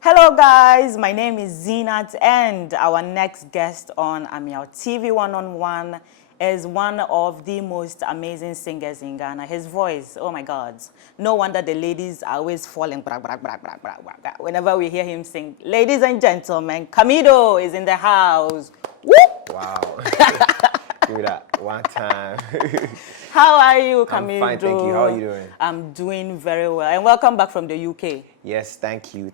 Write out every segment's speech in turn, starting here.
Hello guys, my name is Zinat and our next guest on Ameyaw TV One-on-One is one of the most amazing singers in Ghana. His voice, oh my God. No wonder the ladies are always falling whenever we hear him sing. Ladies and gentlemen, Camidoh is in the house. Whoop! Wow. Give me that one time. How are you, Camidoh? I'm fine, thank you. How are you doing? I'm doing very well. And welcome back from the UK. Yes, thank you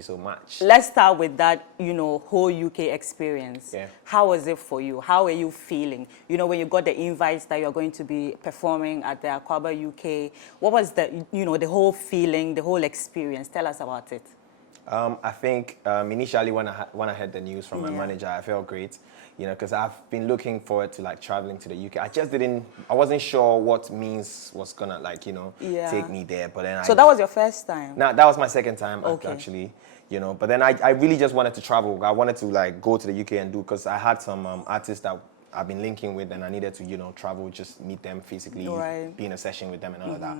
so much. Let's start with that, whole UK experience. Yeah. How was it for you? How are you feeling? When you got the invites that you're going to be performing at the Aquaba UK, what was the whole feeling, the whole experience? Tell us about it. I think initially when I heard the news from my manager, I felt great, because I've been looking forward to traveling to the UK. I wasn't sure what means was gonna take me there, but then So that was your first time? No, that was my second time Okay. but then I really just wanted to travel. I wanted to go to the UK and do, because I had some artists that I've been linking with, and I needed to, travel, just meet them physically, be in a session with them and all of that,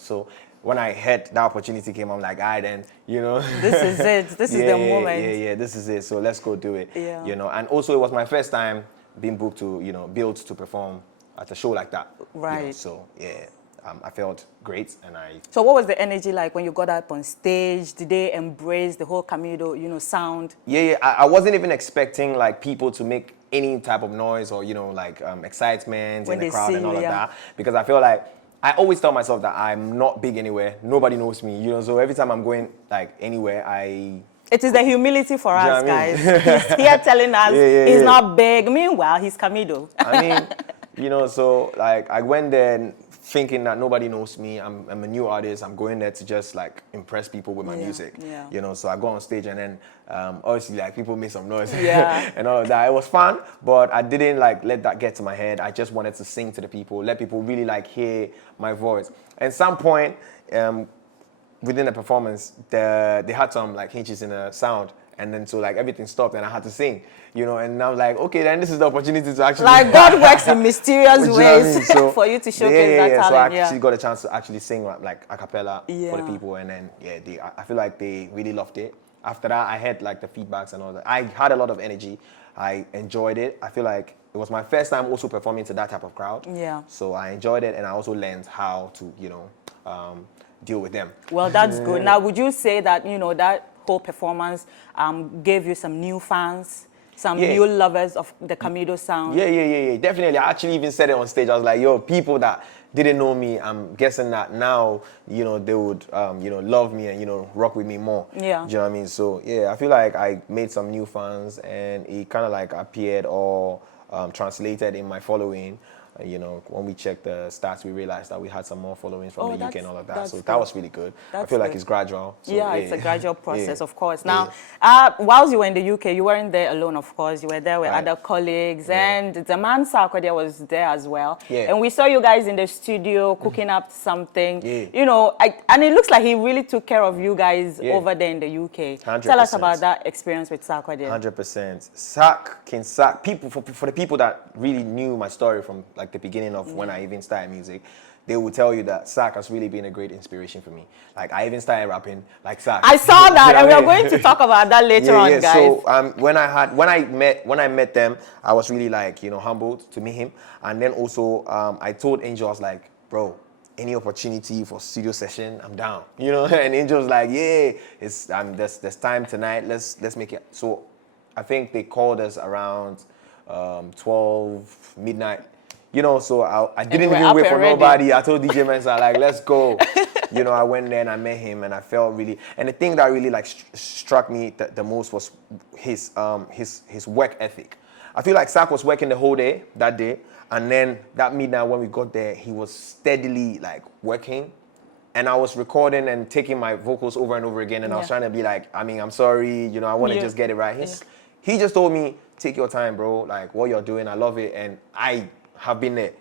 So when I heard that opportunity came, I'm like, all right, then, This is it. This is the moment. Yeah, this is it. So let's go do it, Yeah. And also it was my first time being booked to, billed to perform at a show like that. Right. So, yeah. I felt great, and So what was the energy like when you got up on stage? Did they embrace the whole Camidoh, sound? Yeah. I wasn't even expecting people to make any type of noise or excitement in the crowd and all of that, because I feel like I always tell myself that I'm not big anywhere. Nobody knows me, So every time I'm going anywhere, It is the humility for us, guys. I mean? He's here telling us he's not big. Meanwhile, he's Camidoh. I mean, so I went there thinking that nobody knows me. I'm a new artist. I'm going there to just impress people with my music. Yeah. So I go on stage, and then obviously people make some noise and all of that. It was fun, but I didn't let that get to my head. I just wanted to sing to the people, let people really hear my voice. At some point within the performance, they had some hinges in the sound. And then so everything stopped, and I had to sing, and I was like, okay, then this is the opportunity to actually God works in mysterious ways so, for you to showcase that talent. So I actually got a chance to actually sing a cappella for the Yeah. people, and then I feel like they really loved it. After that, I had the feedbacks and all that. I had a lot of energy. I enjoyed it. I feel like it was my first time also performing to that type of crowd. Yeah. So I enjoyed it, and I also learned how to deal with them. Well, that's good. Now, would you say that that whole performance gave you some new fans, some new lovers of the Camidoh sound? Yeah. Definitely. I actually even said it on stage. I was like, yo, people that didn't know me, I'm guessing that now, they would, love me and, rock with me more. Yeah. Do you know what I mean? So, yeah, I feel like I made some new fans, and it kind of appeared or translated in my following. When we checked the stats, we realized that we had some more followings from the UK and all of that. So that was really good. I feel like it's gradual. So, it's a gradual process, of course. Now, whilst you were in the UK, you weren't there alone, of course. You were there with other colleagues, and the man Sarkodie was there as well. Yeah. And we saw you guys in the studio cooking up something. And it looks like he really took care of you guys over there in the UK. 100%. Tell us about that experience with Sarkodie. 100%. Sark people, for the people that really knew my story from the beginning of when I even started music, they will tell you that Sark has really been a great inspiration for me. I even started rapping like Sark. I saw that, and we are going to talk about that later on, guys. So when I met them, I was really humbled to meet him, and then also I told Angel, I was like, bro, any opportunity for studio session, I'm down. And Angel was like, yeah, it's there's time tonight. Let's make it. So I think they called us around 12 midnight. So I didn't even wait for nobody. I told DJ Mensa, let's go. I went there and I met him, and I felt really. And the thing that really struck me the most was his work ethic. I feel like Sark was working the whole day that day, and then that midnight when we got there, he was steadily working. And I was recording and taking my vocals over and over again, and I was trying to be I'm sorry, I want to just get it right. He just told me, take your time, bro. What you're doing, I love it, and I have been there,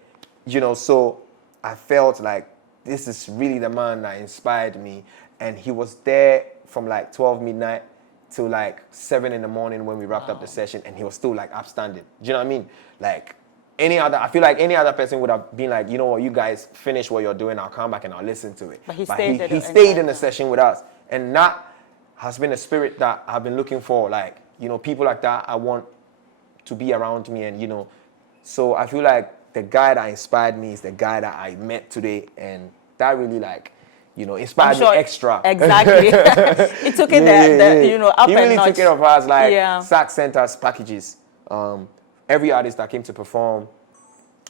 so I felt like this is really the man that inspired me, and he was there from 12 midnight till 7 in the morning when we wrapped up the session, and he was still upstanding. Do you know what I mean? I feel like any other person would have been like, you know what, you guys finish what you're doing, I'll come back and I'll listen to it. But he stayed stayed in the session with us, and has been a spirit that I've been looking for. Like, you know, people like that I want to be around me, and, you know, so I feel like the guy that inspired me is the guy that I met today, and that really, like, you know, inspired me extra. Exactly. He took it you know, up he and really notch. took care of us, like, Sac sent us packages. Every artist that came to perform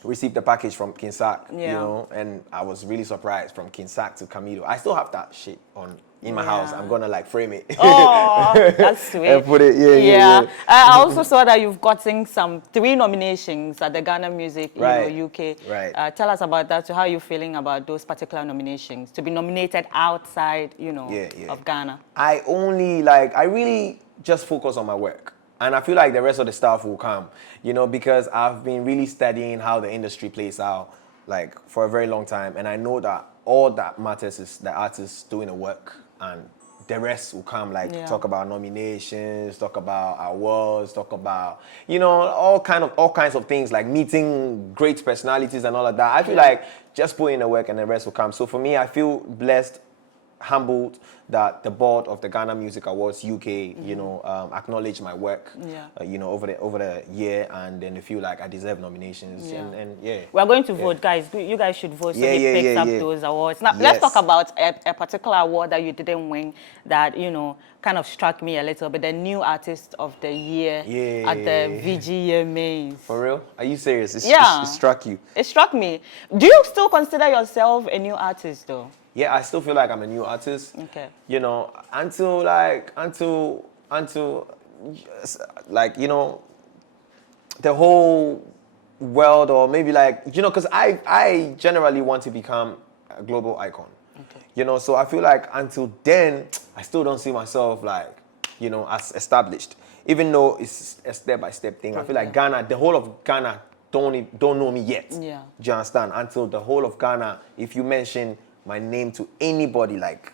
received the package from King Sac, you know, and I was really surprised, from King Sac to Camidoh. I still have that shit in my house. I'm gonna, like, frame it. Oh, that's sweet. And put it, I also saw that you've gotten 3 nominations at the Ghana Music, you know, UK. Right. Tell us about that. So how are you feeling about those particular nominations? To be nominated outside, you know, of Ghana. I really just focus on my work. And I feel like the rest of the stuff will come, you know, because I've been really studying how the industry plays out, like, for a very long time. And I know that all that matters is the artists doing the work, and the rest will come, like, talk about nominations, talk about awards, talk about, you know, all kinds of things, like meeting great personalities and all of that. I feel like just put in the work and the rest will come. So for me, I feel blessed, humbled that the board of the Ghana Music Awards UK, you know, acknowledged my work, you know, over the year, and then they feel like I deserve nominations, and we are going to vote, guys. You guys should vote so he picks up those awards. Now, let's talk about a particular award that you didn't win that, you know, kind of struck me a little bit. The New Artist of the Year at the VGMAs. For real? Are you serious? It struck you? It struck me. Do you still consider yourself a new artist, though? Yeah, I still feel like I'm a new artist. Okay. You know, until like, you know, the whole world, or maybe, like, you know, because I generally want to become a global icon. Okay. You know, so I feel like until then, I still don't see myself, like, you know, as established. Even though it's a step-by-step thing. I feel like Ghana, the whole of Ghana don't know me yet. Yeah. Do you understand? Until the whole of Ghana, if you mention my name to anybody, like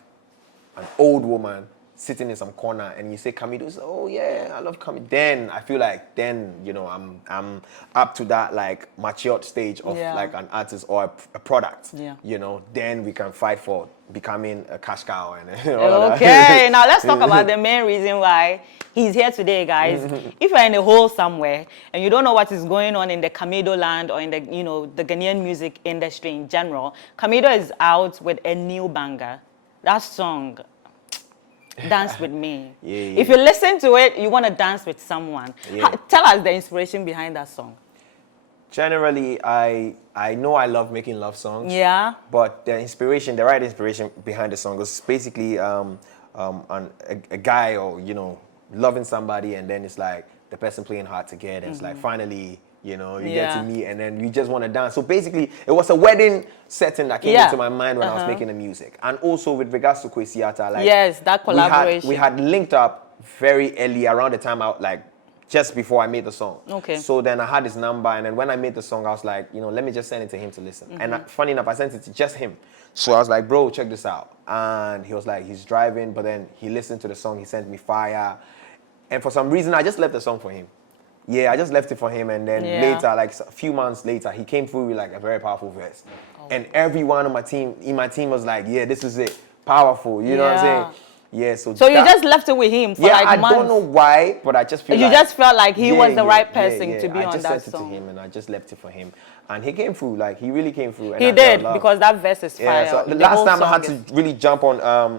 an old woman sitting in some corner, and you say Camidoh, say, oh yeah, I love Camidoh. Then I feel like, then, you know, I'm up to that, like, matured stage of like an artist or a product. Yeah. You know, then we can fight for becoming a cash cow and all that. Okay, now let's talk about the main reason why he's here today, guys. If you're in a hole somewhere and you don't know what is going on in the Camidoh land, or in the, you know, the Ghanaian music industry in general, Camidoh is out with a new banger. That song, Dance With Me. If you listen to it, you want to dance with someone. Tell us the inspiration behind that song. Generally, I know I love making love songs. Yeah. But the right inspiration behind the song was basically a guy, or, you know, loving somebody, and then it's like the person playing hard to get, and it's like, finally, you know, you get to meet, and then you just want to dance. So basically, it was a wedding setting that came into my mind when I was making the music. And also with regards to Kwesiata, like, that collaboration. We had linked up very early, around the time just before I made the song. Okay. So then I had his number, and then when I made the song, I was like, you know, let me just send it to him to listen. And funny enough, I sent it to just him. So I was like, bro, check this out. And he was like, he's driving, but then he listened to the song, he sent me fire. And for some reason, I just left the song for him. Yeah, I just left it for him, and then later, like a few months later, he came through with, like, a very powerful verse. And everyone on my team was like, yeah, this is it. Powerful, you know what I'm saying? Yeah, so you just left it with him for like months? I don't know why, but I just feel you just felt like he was the right person to be on that song. I just sent it to him, and I just left it for him. And he came through, like, he really came through. And he did, because that verse is fire. Yeah, so the last time I had to really jump on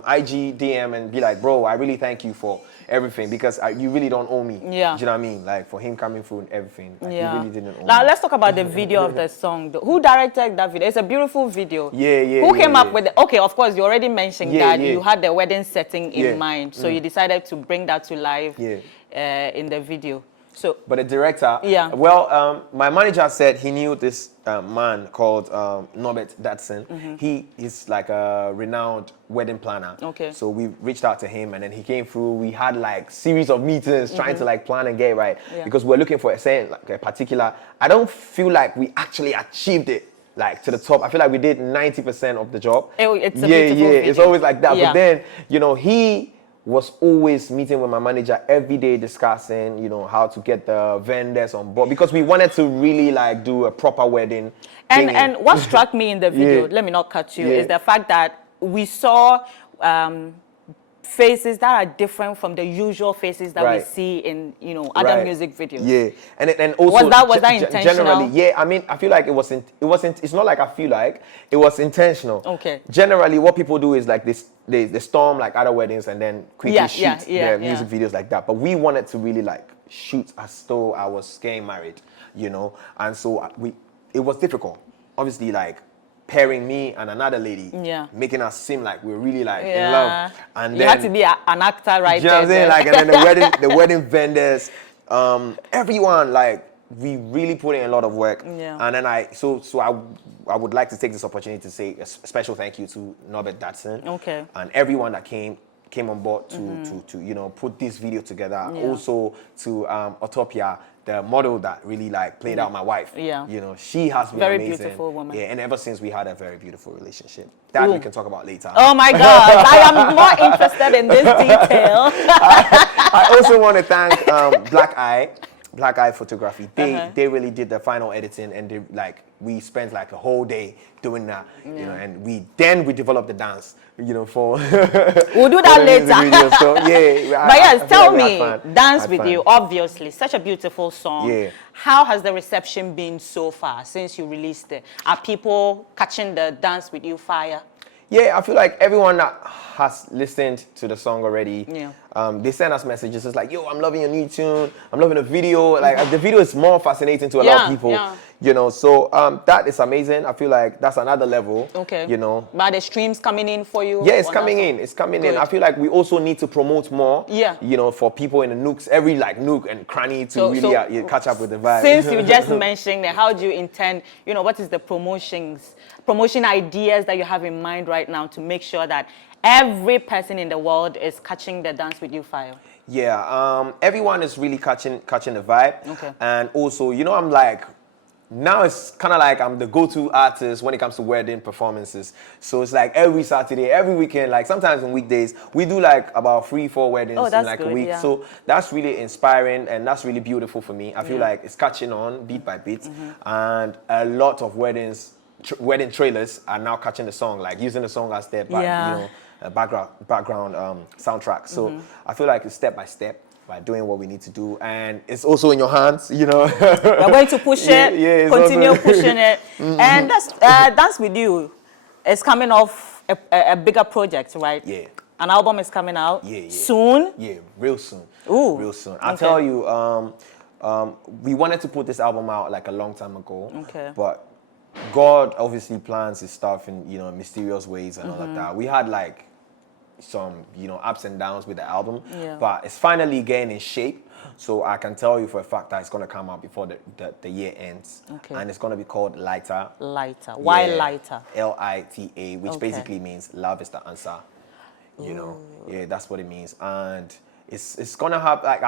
IG DM and be like, bro, I really thank you for everything, because you really don't owe me. Yeah. Do you know what I mean? Like, for him coming through and everything. Like, he really didn't owe me. Now, let's talk about the video of the song. Who directed that video? It's a beautiful video. Who came up with it? Okay, of course, you already mentioned that you had the wedding setting in mind. So you decided to bring that to life in the video. So, but the director, well, my manager said he knew this man called Norbert Datsun. He is like a renowned wedding planner. Okay. So we reached out to him, and then he came through. We had like series of meetings trying to like plan and get it right, because we're looking for a particular. I don't feel like we actually achieved it, like, to the top. I feel like we did 90% of the job. It's a beautiful video. It's always like that. But then, you know, he was always meeting with my manager every day, discussing, you know, how to get the vendors on board, because we wanted to really like do a proper wedding. And what struck me in the video, let me not cut you, is the fact that we saw faces that are different from the usual faces that we see in, you know, other music videos. Yeah, and also was that intentional? Generally, yeah. I mean, I feel like it wasn't. It's not like I feel like it was intentional. Okay. Generally, what people do is like this. They storm like other weddings and then quickly shoot their music videos like that. But we wanted to really like shoot as though I was getting married, you know. And so it was difficult. Obviously, like pairing me and another lady, making us seem like we're really like in love. And you had to be an actor, right? You know what I'm saying? Like, and then the wedding vendors, everyone, like, we really put in a lot of work. Yeah. And then I would like to take this opportunity to say a special thank you to Norbert Datsun. Okay. And everyone that came on board to you know, put this video together. Yeah. Also to Utopia, the model that really like played out my wife. Yeah. You know, she has been very amazing. Beautiful woman. Yeah, and ever since we had a very beautiful relationship. That we can talk about later. Oh my God, I am more interested in this detail. I also want to thank Black Eye Photography. They really did the final editing, and we spent like a whole day doing that, you know, and we developed the dance, you know, for we'll do that later. So yeah, but yes, tell me, Dance With You, obviously such a beautiful song. Yeah. How has the reception been so far since you released it? Are people catching the Dance With You fire? Yeah, I feel like everyone that has listened to the song already, they send us messages. It's like, yo, I'm loving your new tune. I'm loving the video. Like, the video is more fascinating to a lot of people, you know. So that is amazing. I feel like that's another level, you know. But the streams coming in for you? Yeah, it's coming in. It's coming in. I feel like we also need to promote more, you know, for people in the nooks, every like nook and cranny to really catch up with the vibe. Since you just mentioned that, how do you intend, you know, what is the promotion ideas that you have in mind right now to make sure that every person in the world is catching the Dance With You file? Yeah, everyone is really catching the vibe. Okay. And also, you know, I'm like, now it's kind of like I'm the go-to artist when it comes to wedding performances. So it's like every Saturday, every weekend, like sometimes on weekdays, we do like about 3-4 weddings in like a week. Yeah. So that's really inspiring and that's really beautiful for me. I feel like it's catching on beat by beat, and a lot of wedding trailers are now catching the song, like using the song as their background soundtrack. So I feel like it's step by step by doing what we need to do, and it's also in your hands, you know. We're going to push it, continue pushing it, and that's Dance With You is coming off a bigger project, right? Yeah. An album is coming out soon. Yeah, real soon. Ooh, real soon. I'll tell you, we wanted to put this album out like a long time ago, but God obviously plans his stuff in, you know, mysterious ways and all of that. We had like some, you know, ups and downs with the album, but it's finally getting in shape. So I can tell you for a fact that it's going to come out before the year ends. Okay. And it's going to be called Lighter. Lighter. Why Lighter? Lita, which basically means love is the answer. You know, that's what it means. And it's going to have, like,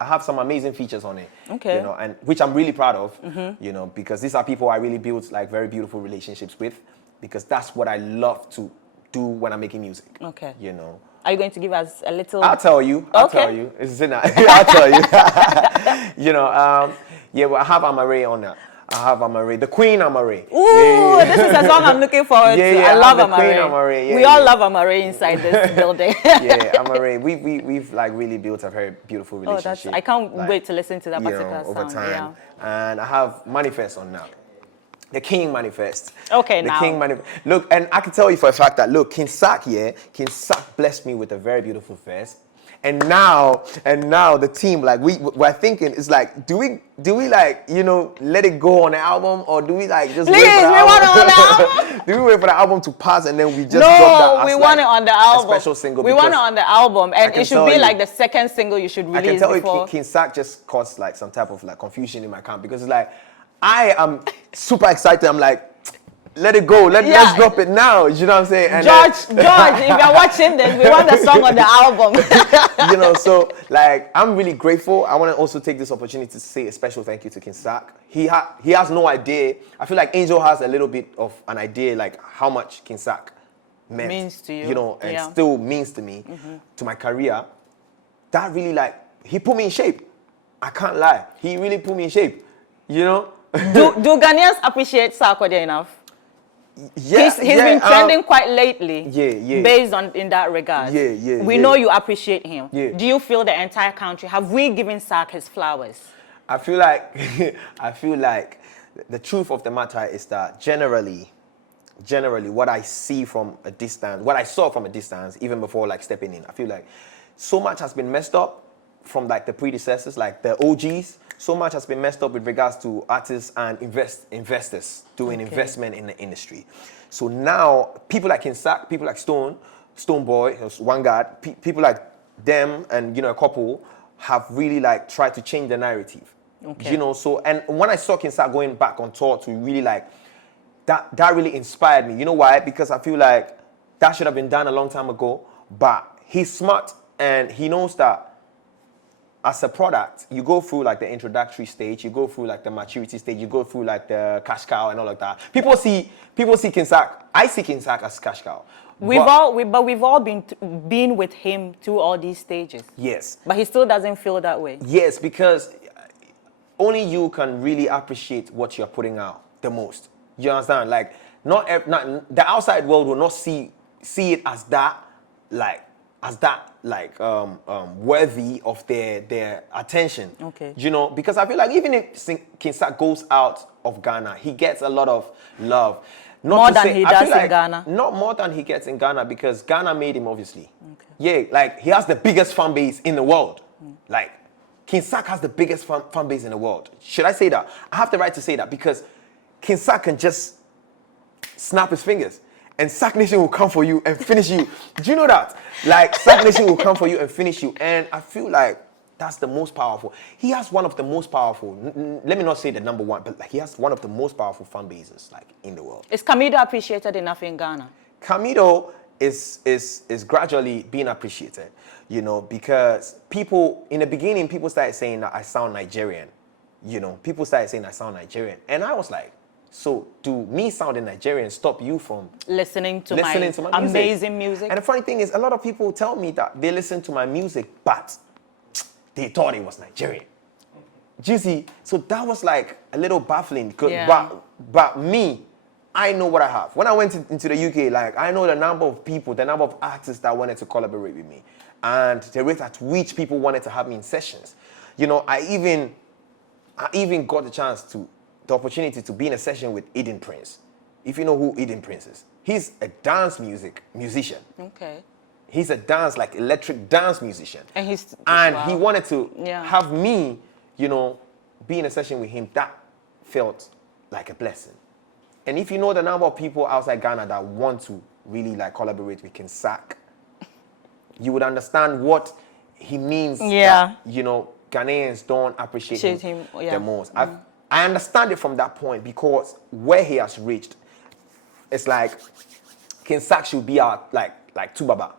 I have some amazing features on it, you know, and which I'm really proud of, you know, because these are people I really built like very beautiful relationships with, because that's what I love to do when I'm making music. Okay. You know. Are you going to give us a little? I'll tell you. I'll tell you. It's in that. I'll tell you. You know, well, I have Amaray on that. I have Amaray, the Queen Amaray. Ooh, this is a song I'm looking forward to. I love Amaray. Yeah, we all love Amaray inside this building. Yeah, Amaray. We've like really built a very beautiful relationship. I can't wait to listen to that particular over song. time. Yeah. And I have Manifest on that. The King Manifest. Okay, the King Manifest. Look, and I can tell you for a fact that, look, King Sack blessed me with a very beautiful verse. And now the team, like, we're thinking, it's like, do we like, you know, let it go on the album, or do we like just wait for the album? We want it on the album. Do we wait for the album to pass and then we just drop that as we want it on the album. A special single. We want it on the album, and it should be like the second single you should release. I can tell you, King Sack just caused like some type of like confusion in my camp, because it's like, I am super excited. I'm like, let it go. Let's drop it now. You know what I'm saying? And George, if you're watching this, we want the song on the album. You know, so like, I'm really grateful. I want to also take this opportunity to say a special thank you to King Sack. He has no idea. I feel like Angel has a little bit of an idea, like how much King Sack means to you. You know, and still means to me, to my career. That really, like, he put me in shape. I can't lie. He really put me in shape. You know? Do Ghanaians appreciate Sarkodie enough? Yeah, He's been trending quite lately. Yeah. Based on in that regard. Yeah. We know you appreciate him. Yeah. Do you feel the entire country, have we given Sark his flowers? I feel like the truth of the matter is that generally what I see from a distance, what I saw from a distance, even before like stepping in, I feel like so much has been messed up from like the predecessors, like the OGs. So much has been messed up with regards to artists and investors doing investment in the industry. So now people like Kinsak, people like Stoneboy, Vanguard, people like them and a couple have really like tried to change the narrative. Okay. So and when I saw Kinsak going back on tour to really like that really inspired me. You know why? Because I feel like that should have been done a long time ago, but he's smart and he knows that as a product, you go through like the introductory stage, you go through like the maturity stage, you go through like the cash cow and all like that. People see Kinsak. I see Kinsak as cash cow. We've all been with him through all these stages. Yes. But he still doesn't feel that way. Yes, because only you can really appreciate what you're putting out the most. You understand? Like, not the outside world will not see it as that worthy of their attention. Okay. Because I feel like even if Kinsak goes out of Ghana, he gets a lot of love. More than he does in Ghana. Not more than he gets in Ghana because Ghana made him, obviously. Okay. Yeah, like he has the biggest fan base in the world. Like Kinsak has the biggest fan base in the world. Should I say that? I have the right to say that because Kinsak can just snap his fingers and Sark Nation will come for you and finish you. Do you know that? Like Sark Nation will come for you and finish you. And I feel like that's the most powerful. He has one of the most powerful, let me not say the number one, but like he has one of the most powerful fan bases like in the world. Is Camidoh appreciated enough in Ghana? Camidoh is gradually being appreciated, because people, in the beginning, people started saying that I sound Nigerian. People started saying I sound Nigerian. And I was like, so do me sounding Nigerian stop you from listening to my amazing music? And the funny thing is, a lot of people tell me that they listen to my music, but they thought it was Nigerian. Do you see? So that was like a little baffling. Yeah. But me, I know what I have. When I went into the UK, like I know the number of people, the number of artists that wanted to collaborate with me, and the rate at which people wanted to have me in sessions. I even got the opportunity to be in a session with Eden Prince. If you know who Eden Prince is, he's a dance musician. Okay. He's a electric dance musician. And he wanted to have me, be in a session with him. That felt like a blessing. And if you know the number of people outside Ghana that want to really like collaborate with Kinsak, you would understand what he means. Yeah. That, Ghanaians don't appreciate him the most. I understand it from that point because where he has reached, it's like Kinsak should be our like Tubaba.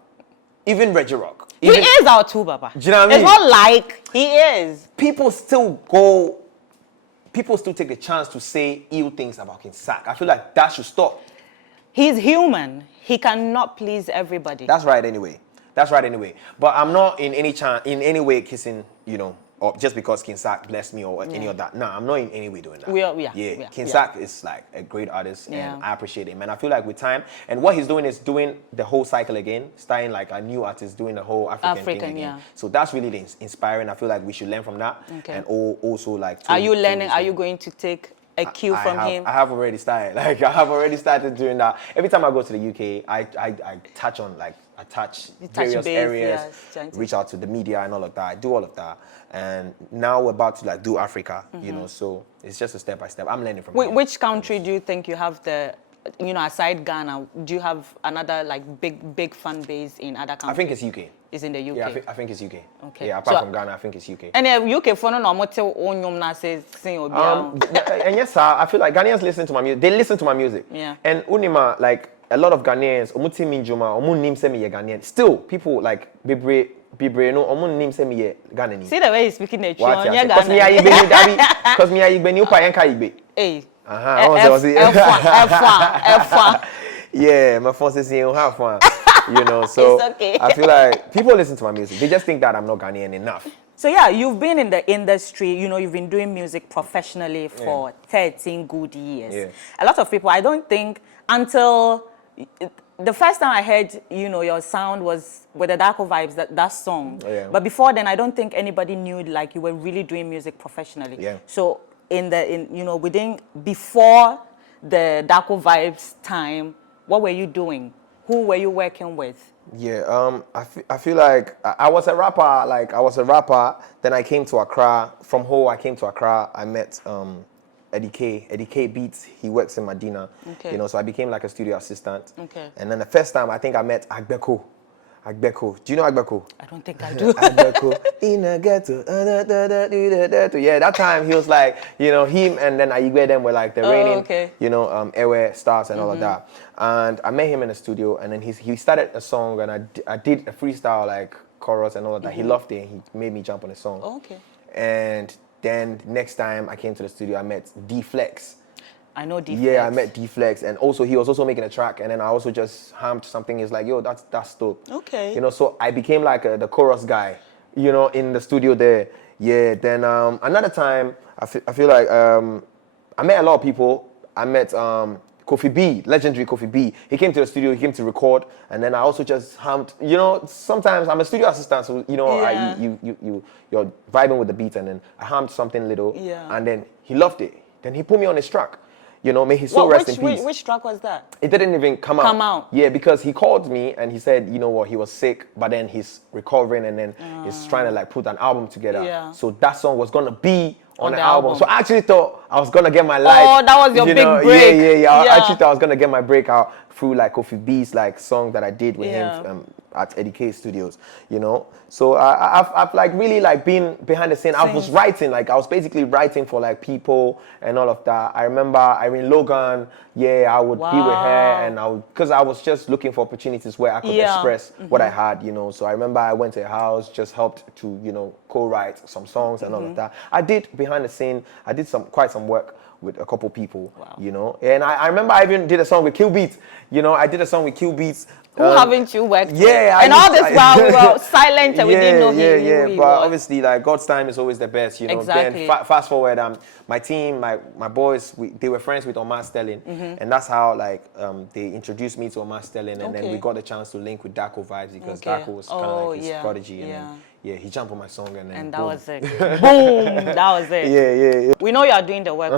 Even Reggie Rock. He is our Tubaba. Do you know what I mean? It's not like he is. People still take the chance to say ill things about Kinsak. I feel like that should stop. He's human. He cannot please everybody. That's right anyway. But I'm not in any way kissing, or just because Kinsak blessed me or any of that. No, I'm not in any way doing that. Kinsak is like a great artist and I appreciate him. And I feel like with time, and what he's doing is doing the whole cycle again, starting like a new artist doing the whole African thing again. Yeah. So that's really inspiring. I feel like we should learn from that. Okay. And also like... Are you learning? Are you going to take a cue from him? I have already started. Like I have already started doing that. Every time I go to the UK, I touch on various areas, reach out to the media and all of that. I do all of that. And now we're about to like do Africa, so it's just a step by step. I'm learning from him. Which country do you think you have aside Ghana, do you have another like big fan base in other countries? I think it's UK. It's in the UK? Yeah, I think it's UK. Okay. Yeah, apart from Ghana, I think it's UK. And UK for no motel onyom na say sing and yes, sir, I feel like Ghanaians listen to my music. They listen to my music. Yeah. And unima, like a lot of Ghanaians, omuti minjuma, omu nim se me ye Ghanaian. Still, people like Bibre no omu nim se me ye Ghanaian. See the way he's speaking the truth. Because me are Igbe ni Dabi. Because me are Igbe ni upa yenka Igbe. Hey. F1. Yeah, my phone says you have fun. So it's okay. I feel like people listen to my music. They just think that I'm not Ghanaian enough. So yeah, you've been in the industry, you've been doing music professionally for 13 good years. Yeah. A lot of people, I don't think until the first time I heard, your sound was with the Darko Vibes, that song. Oh, yeah. But before then, I don't think anybody knew like you were really doing music professionally. Yeah. So before the Darko Vibes time, what were you doing? Who were you working with? Yeah, I feel like I was a rapper. Like I was a rapper. Then I came to Accra. From Ho, I came to Accra. I met Eddie K Beats. He works in Medina. Okay. So I became like a studio assistant. Okay. And then the first time I think I met Agbeko. Do you know Agbeko? I don't think I do. Agbeko in a ghetto. Yeah, that time he was like, him and then Aigwe them were like the reigning, okay. Ewe stars and all of that. And I met him in the studio, and then he started a song, and I did a freestyle like chorus and all of that. He loved it, and he made me jump on the song. Oh, okay. And then next time I came to the studio, I met D-Flex. I know D-Flex. Yeah, I met D-Flex, and also he was also making a track, and then I also just hammed something. He's like, yo, that's dope. Okay. So I became like the chorus guy, in the studio there. Yeah. Then another time, I feel like I met a lot of people. I met Kofi B, legendary Kofi B. He came to the studio. He came to record, and then I also just hummed. Sometimes I'm a studio assistant, so Yeah. you're vibing with the beat, and then I hummed something little, Yeah. and then he loved it. Then he put me on his track. May his soul rest in peace. Which track was that? It didn't even come out. Yeah, because he called me and he said, he was sick, but then he's recovering, and then he's trying to like put an album together. Yeah. So that song was gonna be on the album. album. So I actually thought I was gonna get my life. Oh, that was your big break. Yeah. I actually thought I was gonna get my breakout through like Kofi B's like song that I did with him at Eddie K Studios. So I've like really like been behind the scene. I was writing, like I was basically writing for like people and all of that. I remember Irene Logan. Yeah, I would be with her, and because I was just looking for opportunities where I could express what I had. So I remember I went to her house, just helped to co-write some songs and all of that. I did behind the scene. I did quite some work with a couple people. And I remember I even did a song with Kill Beats. I did a song with Kill Beats. Who haven't you worked with? Yeah, and all this while we were silent and we didn't know who he but was. obviously, like God's time is always the best, Exactly. Then fast forward, my team, my boys, they were friends with Omar Sterling, and that's how like they introduced me to Omar Sterling, and then we got the chance to link with Darko Vibes because Darko was kind of like his prodigy, and then, he jumped on my song, and then that was it. Boom, that was it. Yeah. We know you are doing the work.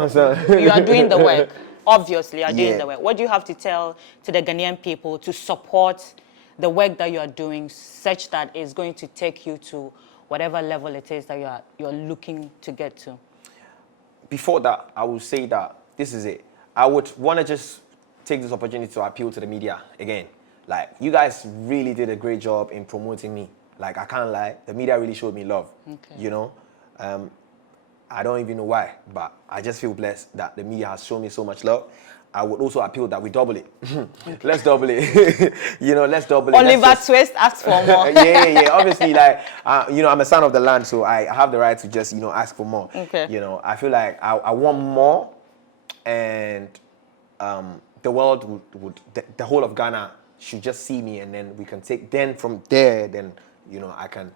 You are doing the work. Obviously, you are doing the work. What do you have to tell to the Ghanaian people to support the work that you are doing, such that it's going to take you to whatever level it is that you're looking to get to? Before that, I would say that this is it. I would want to just take this opportunity to appeal to the media again. Like, you guys really did a great job in promoting me. Like, I can't lie, the media really showed me love. Okay. I don't even know why, but I just feel blessed that the media has shown me so much love. I would also appeal that we double it. Let's double it. Let's double it. Oliver Twist asks for more. yeah. Obviously, like, I'm a son of the land, so I have the right to just, ask for more. Okay. I feel like I want more, and the world the whole of Ghana should just see me, and then we can take, then from there, then, I can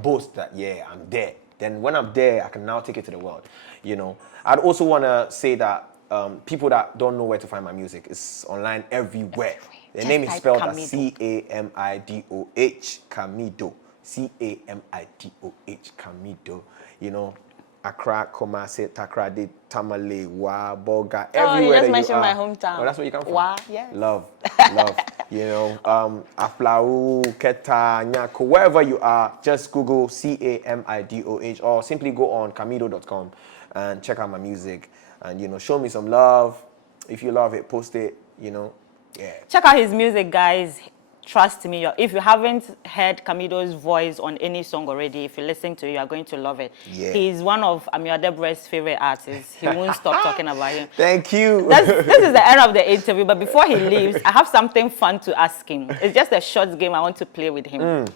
boast that, I'm there. Then when I'm there, I can now take it to the world. I'd also want to say that people that don't know where to find my music, it's online everywhere. The name is spelled as Camidoh. Camidoh. Camidoh. Camidoh. Accra, Kumasi, Takoradi, Tamale, Wa, Boga, everywhere. You just that mentioned you my are. hometown. Oh, that's where you come from. Wa, yes. Love. Aflau, Keta, Nyako, wherever you are, just Google Camidoh or simply go on Camidoh.com and check out my music and, show me some love. If you love it, post it, Check out his music, guys. Trust me, if you haven't heard Camidoh's voice on any song already, if you listen to it, you are going to love it. Yeah. He's one of Ameyaw favorite artists. He won't stop talking about him. Thank you. This is the end of the interview, but before he leaves, I have something fun to ask him. It's just a short game I want to play with him.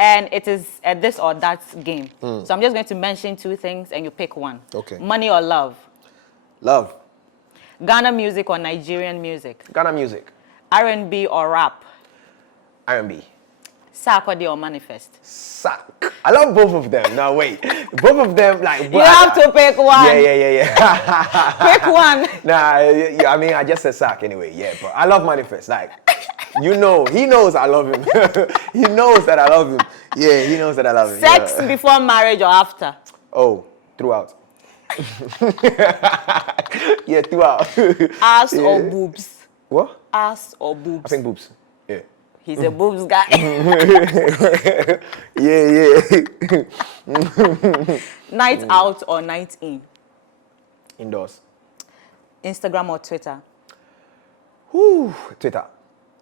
And it is a this or that game. So I'm just going to mention two things and you pick one. Okay. Money or love? Love. Ghana music or Nigerian music? Ghana music. R&B or rap? R&B. Sarkodie or Manifest? Suck. I love both of them. Now wait, both of them like. You have to pick one. Yeah. Pick one. Nah, yeah, I mean I just said Sack anyway. Yeah, but I love Manifest. Like, you know, he knows I love him. He knows that I love him. Yeah, he knows that I love him. Sex yeah. before marriage or after? Oh, throughout. Yeah, throughout. Ass or boobs? What? Ass or boobs? I think boobs. Yeah. He's a boobs guy. Yeah. Night out or night in? Indoors. Instagram or Twitter? Whew, Twitter.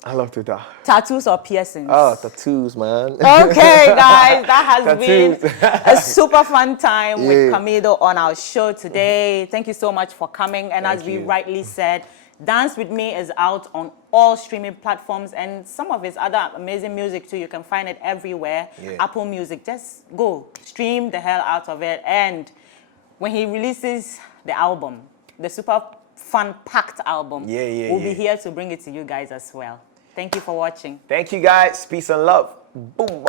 I love Twitter. Tattoos or piercings? Oh, tattoos, man. Okay, guys, that has Tattoos. been a super fun time with Yeah. Camidoh on our show today. Thank you so much for coming. And Thank as we you. rightly said, Dance With Me is out on all streaming platforms and some of his other amazing music too. You can find it everywhere. Yeah. Apple Music, just go stream the hell out of it. And when he releases the album, the super fun packed album, we'll be here to bring it to you guys as well. Thank you for watching. Thank you guys. Peace and love. Boom.